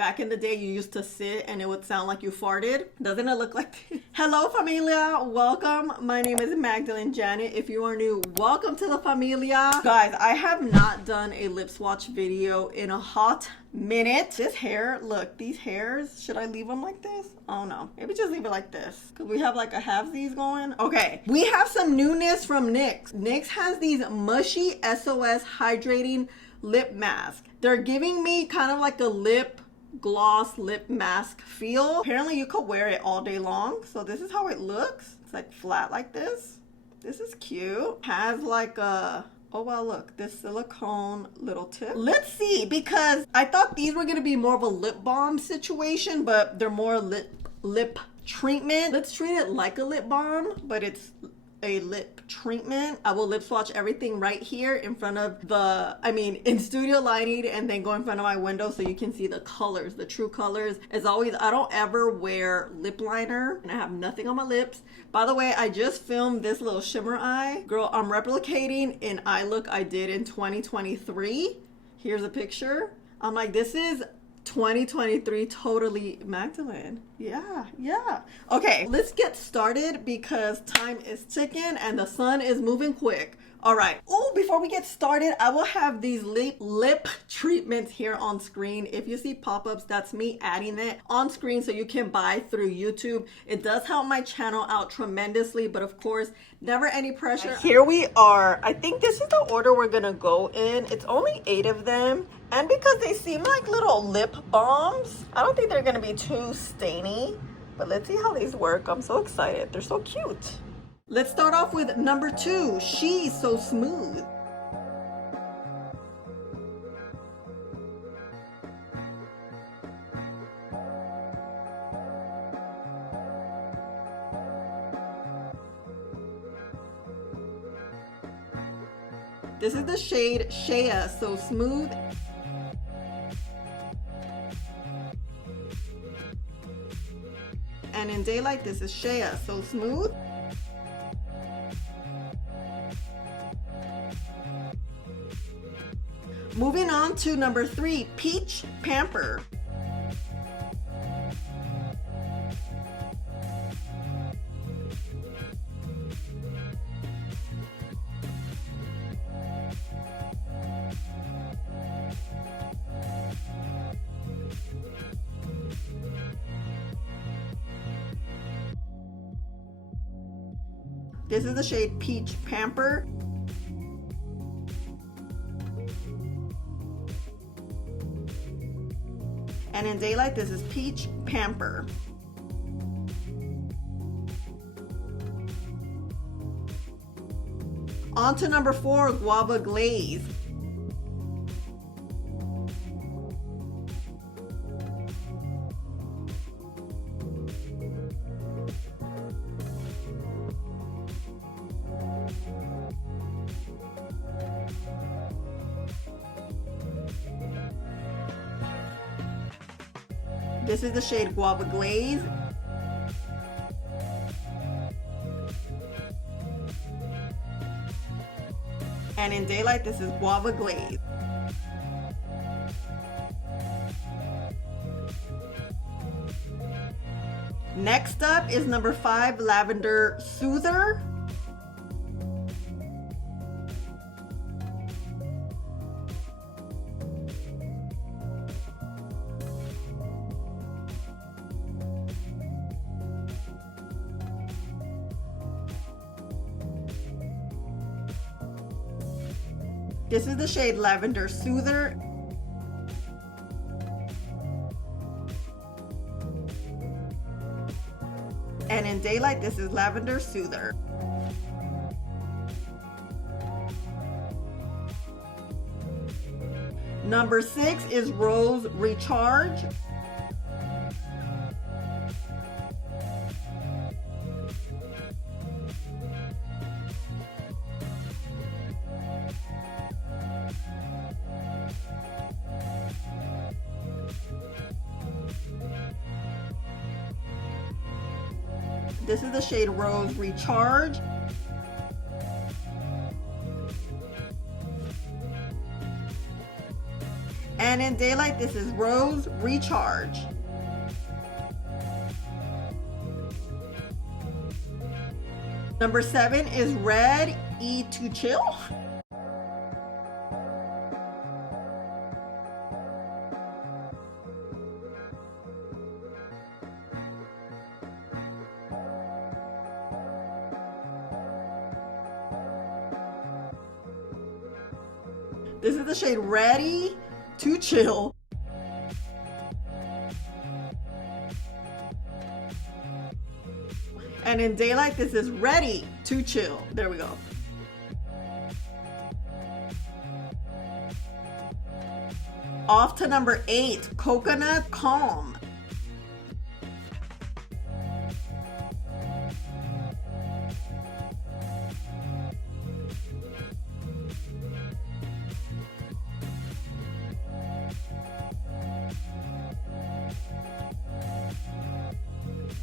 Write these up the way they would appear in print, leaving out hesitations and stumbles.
Back in the day, you used to sit and it would sound like you farted. Doesn't it look like this? Hello, Familia. Welcome. My name is Magdalene Janet. If you are new, welcome to the Familia. Guys, I have not done a lip swatch video in a hot minute. This hair, look, these hairs, should I leave them like this? Oh no, maybe just leave it like this because we have like a halvesies going. Okay, we have some newness from NYX. NYX has these Smushy SOS Hydrating Lip Mask. They're giving me kind of like a lip gloss lip mask feel. Apparently you could wear it all day long. So this is how it looks. It's like flat like this. This is cute. Has like a, oh wow, look, this silicone little tip. Let's see, because I thought these were gonna be more of a lip balm situation, but they're more lip treatment. Let's treat it like a lip balm, but it's a lip treatment. I will lip swatch everything right here in front of the, in studio lighting, and then go in front of my window so you can see the colors, the true colors. As always, I don't ever wear lip liner and I have nothing on my lips. By the way, I just filmed this little shimmer eye. Girl, I'm replicating an eye look I did in 2023. Here's a picture. I'm like, this is 2023 totally Magdalene. Yeah. Okay, let's get started because time is ticking and the sun is moving quick. All right. Oh, before we get started, I will have these lip treatments here on screen. If you see pop-ups, that's me adding it on screen so you can buy through YouTube. It does help my channel out tremendously, but of course, never any pressure. Here we are. I think this is the order we're gonna go in. It's only 8 of them. And because they seem like little lip balms, I don't think they're gonna be too stainy, but let's see how these work. I'm so excited. They're so cute. Let's start off with number 2, She's So Smooth. This is the shade SHEA So Smooth. And in daylight, this is SHEA So Smooth. Moving on to number 3, Peach Pamper. This is the shade Peach Pamper. And in daylight, this is Peach Pamper. On to number 4, Guava Glaze. This is the shade Guava Glaze. And in daylight, this is Guava Glaze. Next up is number 5, Lavender Soother. This is the shade Lavender Soother. And in daylight, this is Lavender Soother. Number 6 is Rose Recharge. This is the shade Rose Recharge. And And in Daylight, this is Rose Recharge. Number 7 is Red E to Chill. This is the shade Ready to Chill. And in Daylight, this is Ready to Chill. There we go. Off to number 8, Coconut Calm.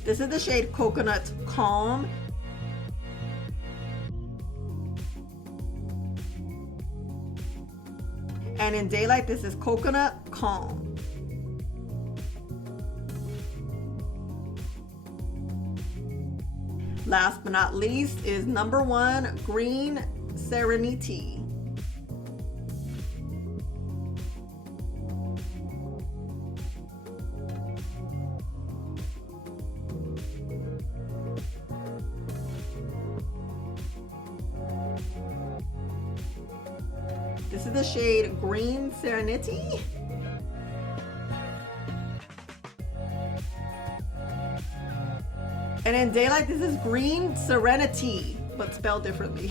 This is the shade Coconut Calm. And in Daylight, this is Coconut Calm. Last but not least is number 1, Green Serenity. This is the shade Green Serenity. And in Daylight, this is Green Serenity, but spelled differently.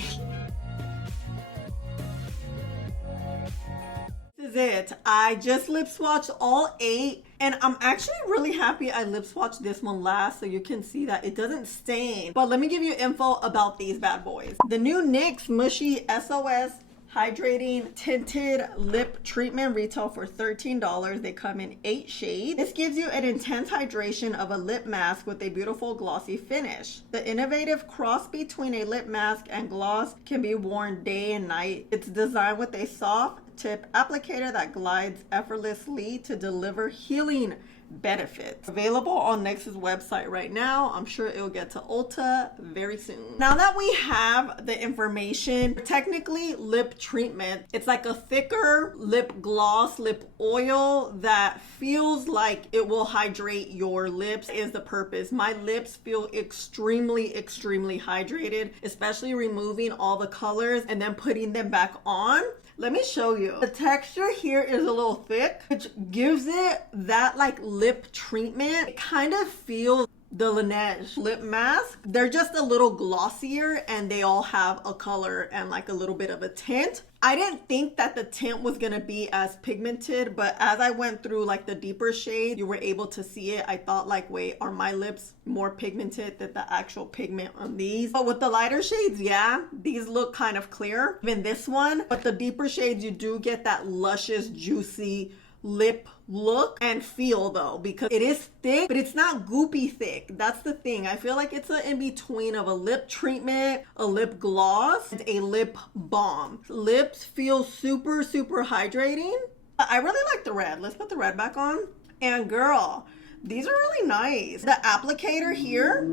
This is it. I just lip swatched all 8, and I'm actually really happy I lip swatched this one last so you can see that it doesn't stain. But let me give you info about these bad boys. The new NYX Smushy SOS Hydrating Tinted Lip Treatment retail for $13. They come in 8 shades. This gives you an intense hydration of a lip mask with a beautiful glossy finish. The innovative cross between a lip mask and gloss can be worn day and night. It's designed with a soft tip applicator that glides effortlessly to deliver healing benefits. Available on NYX's website right now. I'm sure it'll get to Ulta very soon. Now that we have the information, technically lip treatment, it's like a thicker lip gloss, lip oil that feels like it will hydrate your lips is the purpose. My lips feel extremely hydrated, especially removing all the colors and then putting them back on. Let me show you. The texture here is a little thick, which gives it that like lip treatment. It kind of feels the Laneige lip mask. They're just a little glossier and they all have a color and like a little bit of a tint. I didn't think that the tint was gonna be as pigmented, but as I went through like the deeper shades, you were able to see it. I thought like, wait, are my lips more pigmented than the actual pigment on these? But with the lighter shades, yeah, these look kind of clear. Even this one, but the deeper shades, you do get that luscious, juicy lip look and feel though, because it is thick, but it's not goopy thick. That's the thing. I feel like it's an in-between of a lip treatment, a lip gloss, and a lip balm. Lips feel super hydrating. I really like the red. Let's put the red back on. And girl, these are really nice. The applicator here,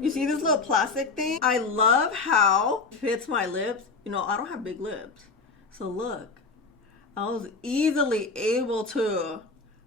you see this little plastic thing? I love how it fits my lips. You know, I don't have big lips, so look, I was easily able to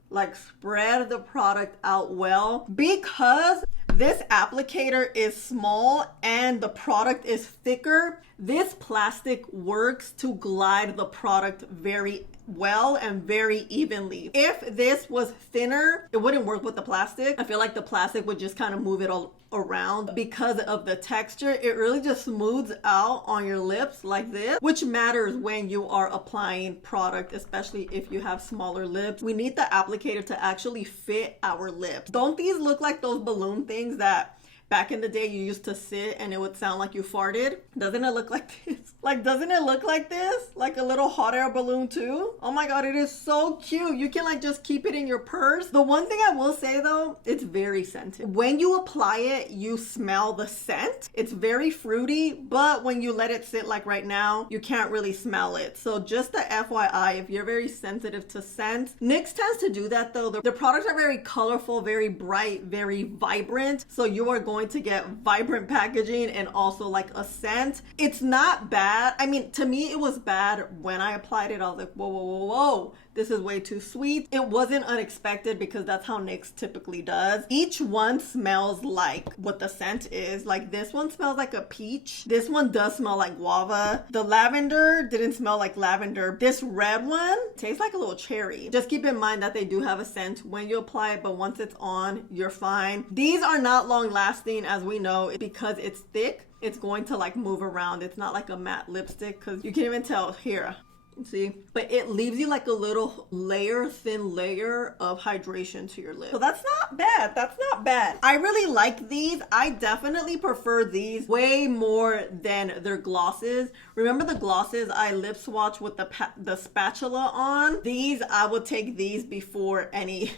like spread the product out well because this applicator is small and the product is thicker. This plastic works to glide the product very well and very evenly. If this was thinner, it wouldn't work with the plastic. I feel like the plastic would just kind of move it all around. Because of the texture, it really just smooths out on your lips like this, which matters when you are applying product, especially if you have smaller lips. We need the applicator to actually fit our lips. Don't these look like those balloon things that back in the day you used to sit and it would sound like you farted. Doesn't it look like this? Like, doesn't it look like this? Like a little hot air balloon too? Oh my god, it is so cute. You can like just keep it in your purse. The one thing I will say though, it's very scented. When you apply it, you smell the scent. It's very fruity, but when you let it sit like right now, you can't really smell it. So just the FYI, if you're very sensitive to scents, NYX tends to do that though. The products are very colorful, very bright, very vibrant. So you are going to get vibrant packaging and also like a scent. It's not bad. I mean, to me, it was bad when I applied it. I was like, whoa, whoa, whoa, whoa. This is way too sweet. It wasn't unexpected because that's how NYX typically does. Each one smells like what the scent is. Like this one smells like a peach. This one does smell like guava. The lavender didn't smell like lavender. This red one tastes like a little cherry. Just keep in mind that they do have a scent when you apply it, but once it's on, you're fine. These are not long lasting, as we know, because it's thick. It's going to like move around. It's not like a matte lipstick because you can even tell here. See, but it leaves you like a little thin layer of hydration to your lips. So that's not bad. That's not bad. I really like these. I definitely prefer these way more than their glosses. Remember the glosses I lip swatch with the spatula on? These, I would take these before any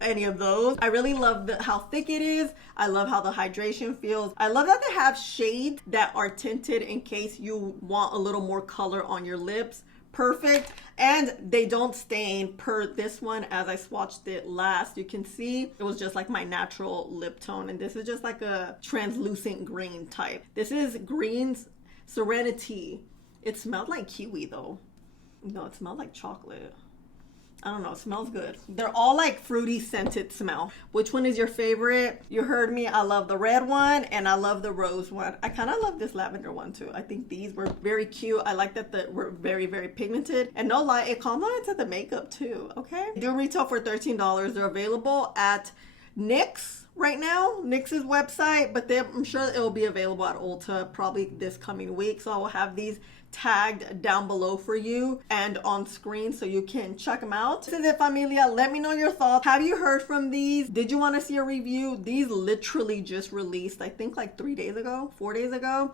of those. I really love how thick it is. I love how the hydration feels. I love that they have shades that are tinted in case you want a little more color on your lips. Perfect. And they don't stain per this one. As I swatched it last, you can see it was just like my natural lip tone, and this is just like a translucent green type. This is Green's Serenity. It smelled like kiwi though. No, it smelled like chocolate. I don't know, it smells good. They're all like fruity scented smell. Which one is your favorite? You heard me, I love the red one and I love the rose one. I kind of love this lavender one too. I think these were very cute. I like that they were very, very pigmented. And no lie, it complements the makeup too, okay? They do retail for $13. They're available at NYX right now, NYX's website, but I'm sure it will be available at Ulta probably this coming week. So I will have these tagged down below for you and on screen so you can check them out. This is it, Familia. Let me know your thoughts. Have you heard from these? Did you want to see a review? These literally just released, I think like 4 days ago.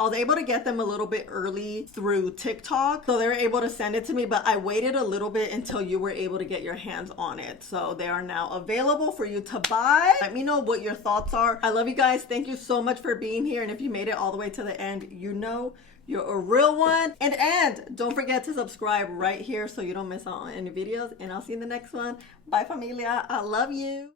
I was able to get them a little bit early through TikTok, so they were able to send it to me, but I waited a little bit until you were able to get your hands on it. So they are now available for you to buy. Let me know what your thoughts are. I love you guys. Thank you so much for being here, and if you made it all the way to the end, you know you're a real one. And don't forget to subscribe right here so you don't miss out on any videos. And I'll see you in the next one. Bye, Familia. I love you.